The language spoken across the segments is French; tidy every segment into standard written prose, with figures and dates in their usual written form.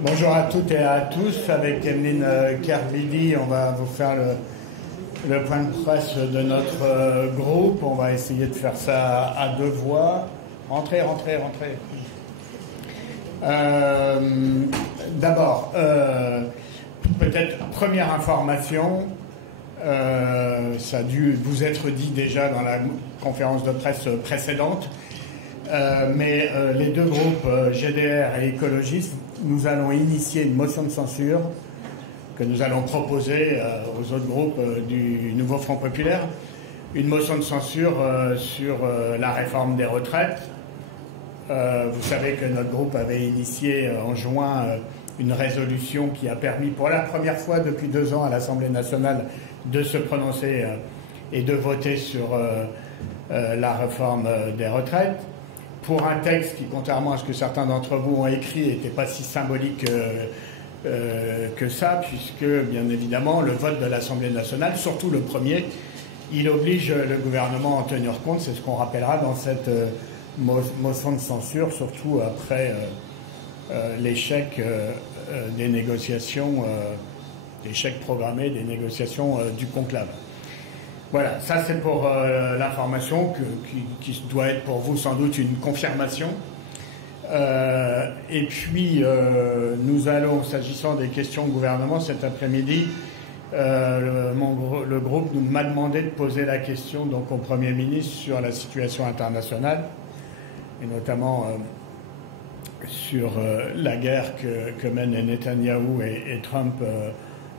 Bonjour à toutes et à tous. Avec Emeline Kervidi, on va vous faire le point de presse de notre groupe. On va essayer de faire ça à deux voix. Rentrez. D'abord, peut-être première information, ça a dû vous être dit déjà dans la conférence de presse précédente, mais les deux groupes GDR et écologistes, nous allons initier une motion de censure que nous allons proposer aux autres groupes du Nouveau Front Populaire, une motion de censure sur la réforme des retraites. Vous savez que notre groupe avait initié en juin une résolution qui a permis pour la première fois depuis 2 ans à l'Assemblée nationale de se prononcer et de voter sur la réforme des retraites, pour un texte qui, contrairement à ce que certains d'entre vous ont écrit, n'était pas si symbolique que ça, puisque, bien évidemment, le vote de l'Assemblée nationale, surtout le premier, il oblige le gouvernement à en tenir compte. C'est ce qu'on rappellera dans cette motion de censure, surtout après l'échec des négociations, l'échec programmé des négociations du conclave. Voilà, ça c'est pour l'information qui doit être pour vous sans doute une confirmation. Et puis nous allons, s'agissant des questions au gouvernement cet après-midi, le groupe m'a demandé de poser la question donc au Premier ministre sur la situation internationale et notamment sur la guerre que mènent Netanyahou et Trump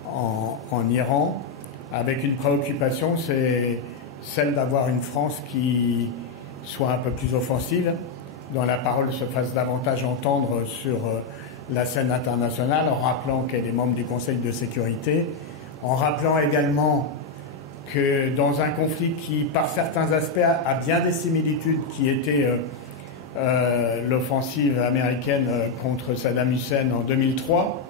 en Iran, avec une préoccupation, c'est celle d'avoir une France qui soit un peu plus offensive, dont la parole se fasse davantage entendre sur la scène internationale, en rappelant qu'elle est membre du Conseil de sécurité, en rappelant également que dans un conflit qui, par certains aspects, a bien des similitudes, qui était l'offensive américaine contre Saddam Hussein en 2003,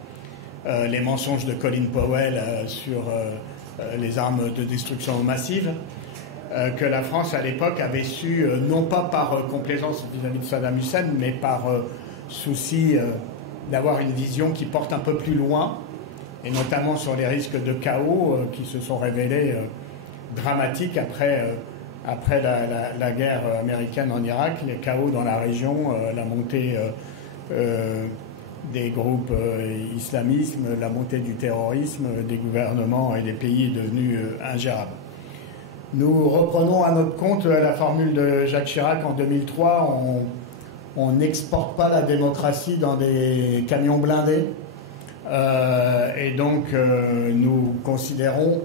les mensonges de Colin Powell sur les armes de destruction massive, que la France à l'époque avait su, non pas par complaisance vis-à-vis de Saddam Hussein, mais par souci d'avoir une vision qui porte un peu plus loin, et notamment sur les risques de chaos qui se sont révélés dramatiques après la guerre américaine en Irak, les chaos dans la région, la montée des groupes islamistes, la montée du terrorisme, des gouvernements et des pays devenus ingérables. Nous reprenons à notre compte la formule de Jacques Chirac en 2003, on n'exporte pas la démocratie dans des camions blindés. Et donc nous considérons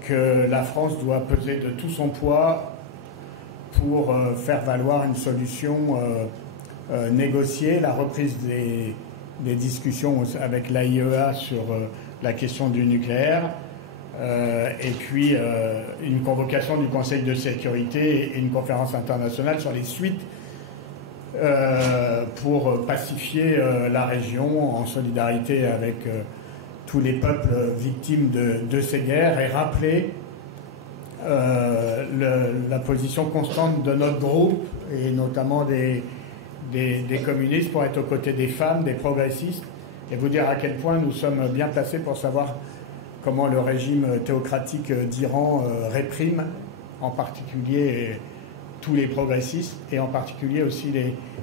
que la France doit peser de tout son poids pour faire valoir une solution négociée, la reprise des discussions avec l'AIEA sur la question du nucléaire, et puis une convocation du Conseil de sécurité et une conférence internationale sur les suites pour pacifier la région en solidarité avec tous les peuples victimes de ces guerres, et rappeler la position constante de notre groupe et notamment des communistes pour être aux côtés des femmes, des progressistes, et vous dire à quel point nous sommes bien placés pour savoir comment le régime théocratique d'Iran réprime en particulier tous les progressistes et en particulier aussi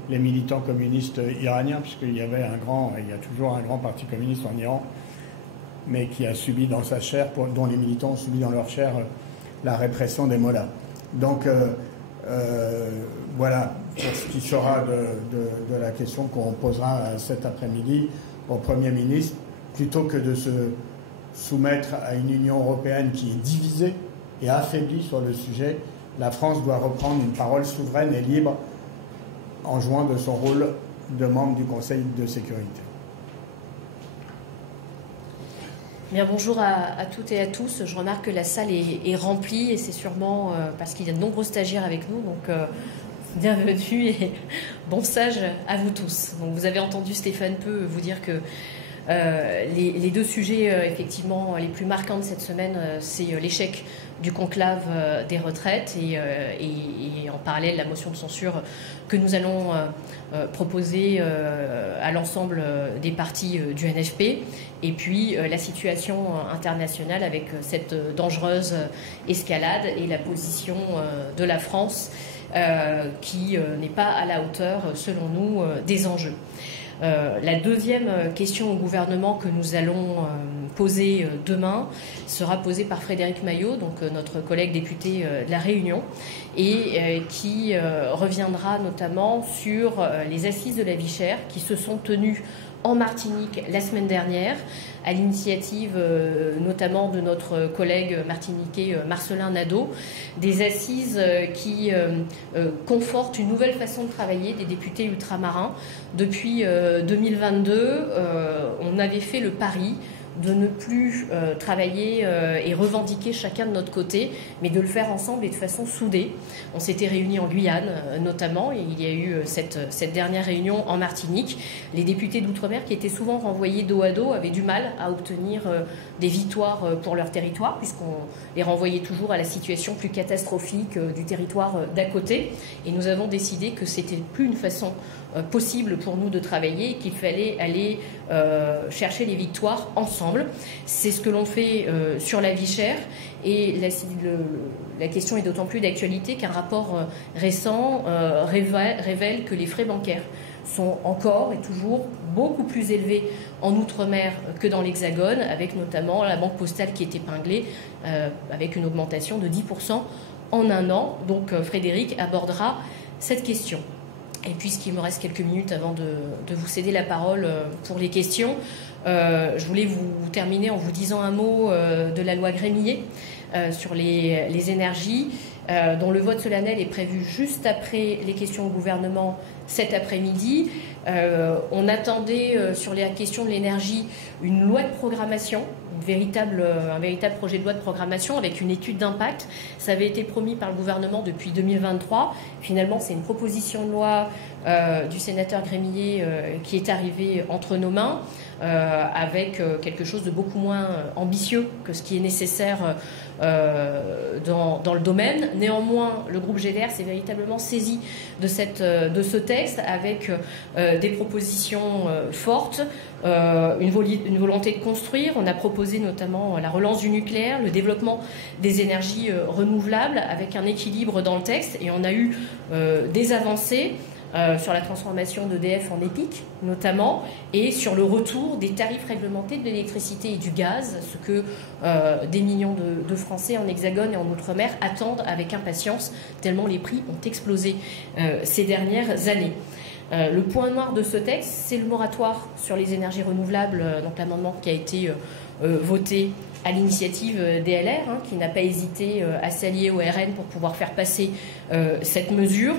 les militants communistes iraniens, puisqu'il y avait il y a toujours un grand parti communiste en Iran, mais qui a subi dans sa chair, dont les militants ont subi dans leur chair la répression des mollahs. Donc voilà pour ce qui sera de la question qu'on posera cet après-midi au Premier ministre. Plutôt que de se soumettre à une Union européenne qui est divisée et affaiblie sur le sujet, la France doit reprendre une parole souveraine et libre en jouant de son rôle de membre du Conseil de sécurité. Bien, bonjour à toutes et à tous. Je remarque que la salle est remplie et c'est sûrement parce qu'il y a de nombreux stagiaires avec nous. Donc, bienvenue et bon sage à vous tous. Donc, vous avez entendu Stéphane Peu vous dire que Les deux sujets, effectivement, les plus marquants de cette semaine, c'est l'échec du conclave des retraites et en parallèle la motion de censure que nous allons proposer à l'ensemble des partis du NFP, et puis la situation internationale avec cette dangereuse escalade et la position de la France qui n'est pas à la hauteur, selon nous, des enjeux. La deuxième question au gouvernement que nous allons poser demain sera posée par Frédéric Maillot, donc notre collègue député de La Réunion, et qui reviendra notamment sur les assises de la vie chère qui se sont tenues en Martinique la semaine dernière, à l'initiative notamment de notre collègue martiniquais Marcelin Nadeau, des assises qui confortent une nouvelle façon de travailler des députés ultramarins. Depuis 2022, on avait fait le pari de ne plus travailler et revendiquer chacun de notre côté, mais de le faire ensemble et de façon soudée. On s'était réunis en Guyane notamment, et il y a eu cette dernière réunion en Martinique. Les députés d'outre-mer, qui étaient souvent renvoyés dos à dos, avaient du mal à obtenir des victoires pour leur territoire, puisqu'on les renvoyait toujours à la situation plus catastrophique du territoire d'à côté. Et nous avons décidé que c'était plus une façon possible pour nous de travailler et qu'il fallait aller chercher les victoires ensemble. C'est ce que l'on fait sur la vie chère, et la question est d'autant plus d'actualité qu'un rapport récent révèle que les frais bancaires sont encore et toujours beaucoup plus élevés en Outre-mer que dans l'Hexagone, avec notamment la Banque Postale qui est épinglée avec une augmentation de 10% en un an. Donc Frédéric abordera cette question. Et puisqu'il me reste quelques minutes avant de vous céder la parole pour les questions, je voulais vous terminer en vous disant un mot de la loi Grémillet sur les énergies, dont le vote solennel est prévu juste après les questions au gouvernement cet après-midi. On attendait sur la question de l'énergie une loi de programmation, un véritable projet de loi de programmation avec une étude d'impact. Ça avait été promis par le gouvernement depuis 2023. Finalement, c'est une proposition de loi du sénateur Grémillet qui est arrivée entre nos mains, avec quelque chose de beaucoup moins ambitieux que ce qui est nécessaire dans le domaine. Néanmoins, le groupe GDR s'est véritablement saisi de ce texte avec des propositions fortes, une volonté de construire. On a proposé notamment la relance du nucléaire, le développement des énergies renouvelables, avec un équilibre dans le texte, et on a eu des avancées sur la transformation d'EDF en EPIC notamment, et sur le retour des tarifs réglementés de l'électricité et du gaz, ce que des millions de Français en Hexagone et en Outre-mer attendent avec impatience, tellement les prix ont explosé ces dernières années. Le point noir de ce texte, c'est le moratoire sur les énergies renouvelables, donc l'amendement qui a été voté à l'initiative des LR, qui n'a pas hésité à s'allier au RN pour pouvoir faire passer cette mesure,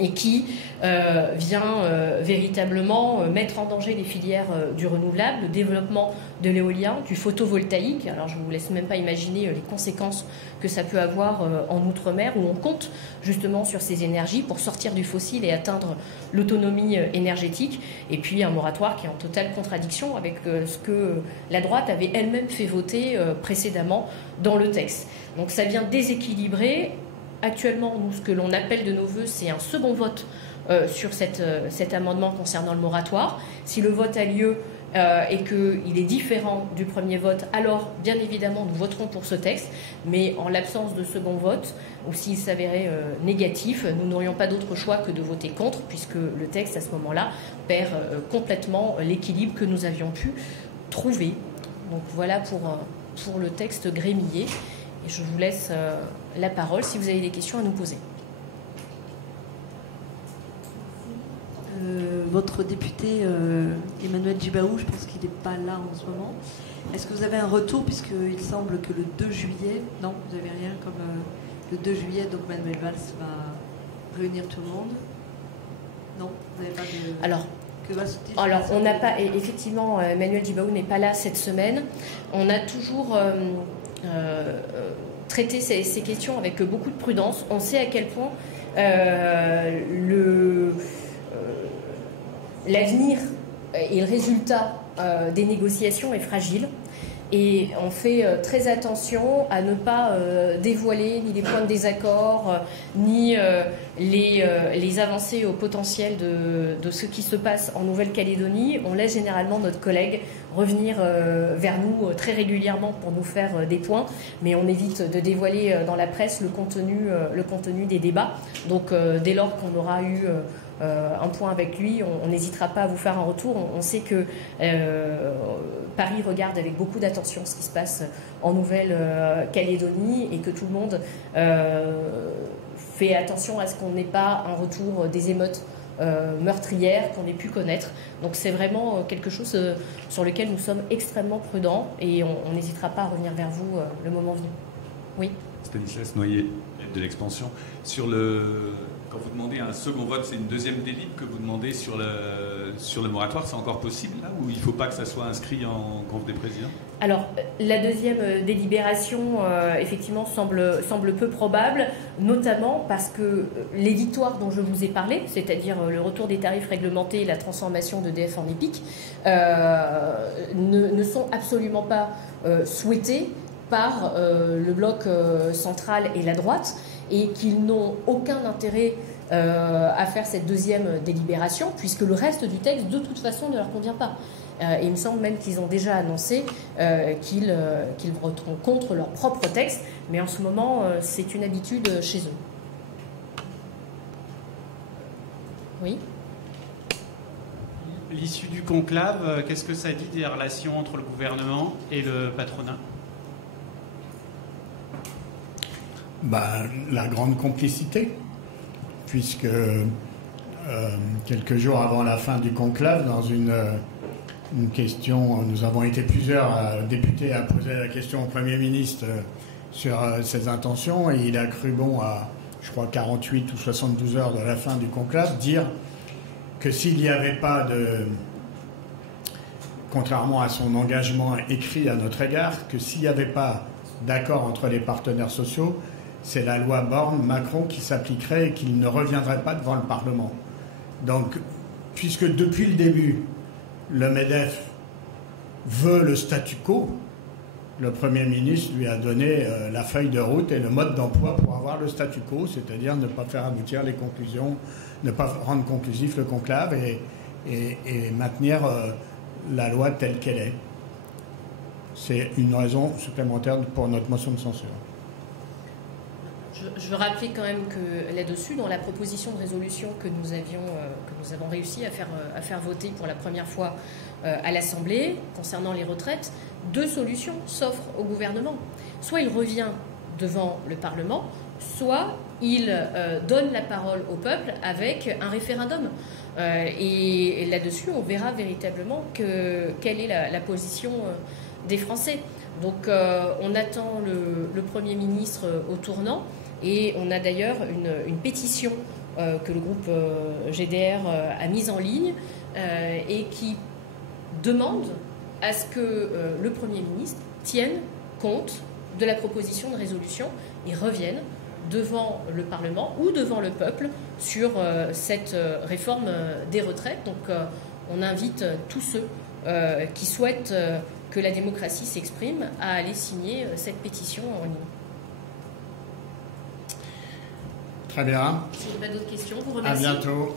et qui vient véritablement mettre en danger les filières du renouvelable, le développement de l'éolien, du photovoltaïque. Alors je ne vous laisse même pas imaginer les conséquences que ça peut avoir en Outre-mer, où on compte justement sur ces énergies pour sortir du fossile et atteindre l'autonomie énergétique. Et puis un moratoire qui est en totale contradiction avec ce que la droite avait elle-même fait voter précédemment dans le texte. Donc ça vient déséquilibrer. Actuellement, nous, ce que l'on appelle de nos voeux, c'est un second vote sur cet amendement concernant le moratoire. Si le vote a lieu et qu'il est différent du premier vote, alors, bien évidemment, nous voterons pour ce texte. Mais en l'absence de second vote, ou s'il s'avérait négatif, nous n'aurions pas d'autre choix que de voter contre, puisque le texte, à ce moment-là, perd complètement l'équilibre que nous avions pu trouver. Donc voilà pour le texte Grémillet. Et je vous laisse la parole si vous avez des questions à nous poser. Votre député Emmanuel Djibaou, je pense qu'il n'est pas là en ce moment. Est-ce que vous avez un retour, puisqu'il semble que le 2 juillet, non, vous n'avez rien comme le 2 juillet, donc Manuel Valls va réunir tout le monde? Non, vous n'avez pas de... Alors, on n'a pas, effectivement, Emmanuel Djibaou n'est pas là cette semaine. On a toujours traité ces questions avec beaucoup de prudence. On sait à quel point l'avenir et le résultat des négociations est fragile. Et on fait très attention à ne pas dévoiler ni les points de désaccord, ni les avancées au potentiel de ce qui se passe en Nouvelle-Calédonie. On laisse généralement notre collègue revenir vers nous très régulièrement pour nous faire des points, mais on évite de dévoiler dans la presse le contenu des débats. Donc dès lors qu'on aura eu un point avec lui, on n'hésitera pas à vous faire un retour. On sait que Paris regarde avec beaucoup d'attention ce qui se passe en Nouvelle-Calédonie et que tout le monde fait attention à ce qu'on n'ait pas un retour des émeutes meurtrières qu'on ait pu connaître. Donc c'est vraiment quelque chose sur lequel nous sommes extrêmement prudents et on n'hésitera pas à revenir vers vous le moment venu. Oui. Stanislas Noyer, aide de l'expansion. Quand vous demandez un second vote, c'est une deuxième délib que vous demandez sur le moratoire, c'est encore possible là, ou il ne faut pas que ça soit inscrit en conf des présidents? Alors, la deuxième délibération, effectivement, semble peu probable, notamment parce que les victoires dont je vous ai parlé, c'est-à-dire le retour des tarifs réglementés et la transformation d'EDF en EPIC, ne sont absolument pas souhaitées par le bloc central et la droite, et qu'ils n'ont aucun intérêt à faire cette deuxième délibération, puisque le reste du texte, de toute façon, ne leur convient pas. Et il me semble même qu'ils ont déjà annoncé qu'ils voteront contre leur propre texte, mais en ce moment, c'est une habitude chez eux. Oui. L'issue du conclave, qu'est-ce que ça dit des relations entre le gouvernement et le patronat ? La grande complicité, puisque quelques jours avant la fin du conclave, dans une question, nous avons été plusieurs députés à poser la question au Premier ministre sur ses intentions, et il a cru bon à, je crois, 48 ou 72 heures de la fin du conclave, dire que s'il n'y avait pas contrairement à son engagement écrit à notre égard, que s'il n'y avait pas d'accord entre les partenaires sociaux, c'est la loi Borne-Macron qui s'appliquerait et qu'il ne reviendrait pas devant le Parlement. Donc, puisque depuis le début, le MEDEF veut le statu quo, le Premier ministre lui a donné la feuille de route et le mode d'emploi pour avoir le statu quo, c'est-à-dire ne pas faire aboutir les conclusions, ne pas rendre conclusif le conclave et maintenir la loi telle qu'elle est. C'est une raison supplémentaire pour notre motion de censure. Je veux rappeler quand même que là-dessus, dans la proposition de résolution que nous avons réussi à faire voter pour la première fois à l'Assemblée, concernant les retraites, deux solutions s'offrent au gouvernement. Soit il revient devant le Parlement, soit il donne la parole au peuple avec un référendum. Et là-dessus, on verra véritablement quelle est la position des Français. Donc on attend le Premier ministre au tournant. Et on a d'ailleurs une pétition que le groupe GDR a mise en ligne et qui demande à ce que le Premier ministre tienne compte de la proposition de résolution et revienne devant le Parlement ou devant le peuple sur cette réforme des retraites. Donc on invite tous ceux qui souhaitent que la démocratie s'exprime à aller signer cette pétition en ligne. Très bien. Si vous n'avez pas d'autres questions, vous remercie. À bientôt.